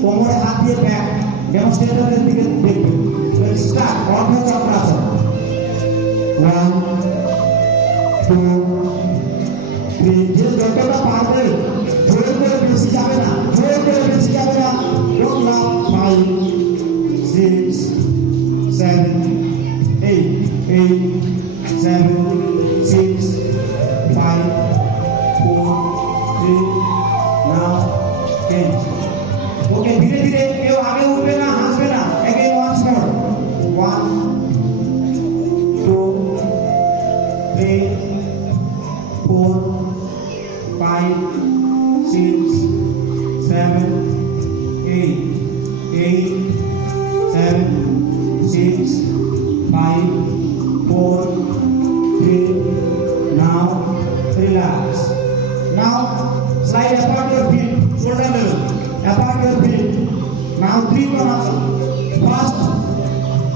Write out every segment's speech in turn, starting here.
কোমরে হাত দিয়ে ব্যাক ডেমনস্ট্রেটরের দিকে দেখবেন। স্টার্ট অর্ধ চক্রাসন। 1 2 3 যে যতটা পারবে জোর করে বেশি যাবে না, জোর করে বেশি যাবে না। Don't love. 5 6 7 8 8 7 6 5 4 3 now 10। ওকে ধীরে ধীরে কেউ আগে উঠবে না, হাসবে না। again once more 1 2 3 4 5 6 7 8 8 7 6 5 4 3 now relax. Now slide apart your feet, shoulder level, apart your feet. Now three Konasana. First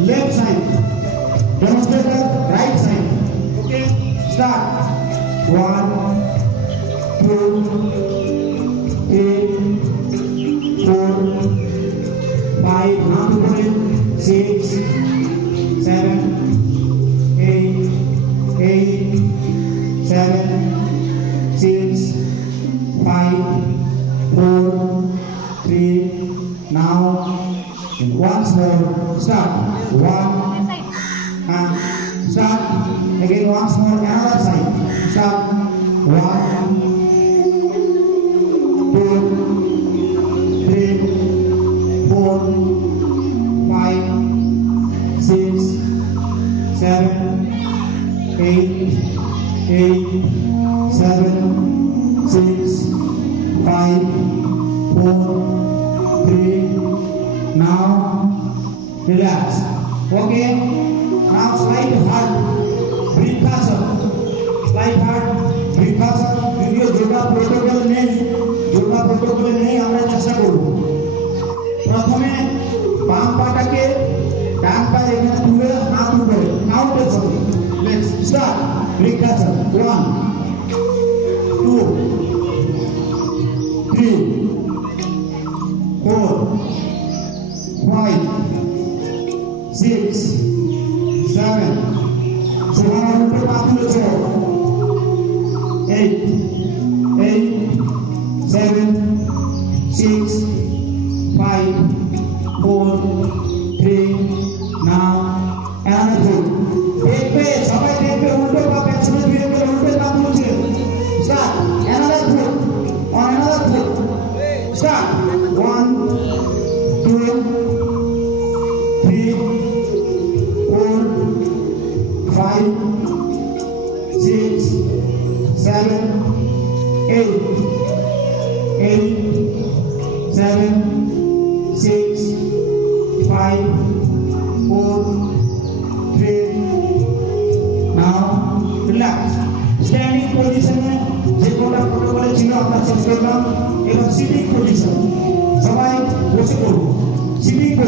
left side, demonstrator right side. Okay, start. 1 2 3 4 5 now 6 7 8 8 7 6 5 4 3 now and once more start. 1 and start again once more another side. Start. 1 2 3 4 5 6 7 8 8 7 6 5 4 3 now relax. Okay, now slide hard Vrikasana. Slide hard Vrikasana. যদিও yoga protocol নেই, yoga protocol নেই, আমরা চেষ্টা করব। প্রথমে বাম পাটাকে ডান পা এখানে তুলে হাত উপরে কাউন্টের সাথে। Let's start Vrikasana. 1 2 3 4 5 6 7 সোহানার উপরে পা তুলেছ। 8 8 7 6 5 4 3 now another foot. দেখবে সবাই দেখবে উল্টো পা পেছনে ধীরে ধীরে উল্টো পা তুলছে। Start another foot on another foot. Start. 1 2 3 4 5 6 7 8 8 7 6 5 4 3 now relax. Standing পজিশনে যে কোটা প্রোটোকলে ছিল আমরা শেষ করলাম। এবার সিটিং পজিশন, সবাই বসে করবো। সিটিং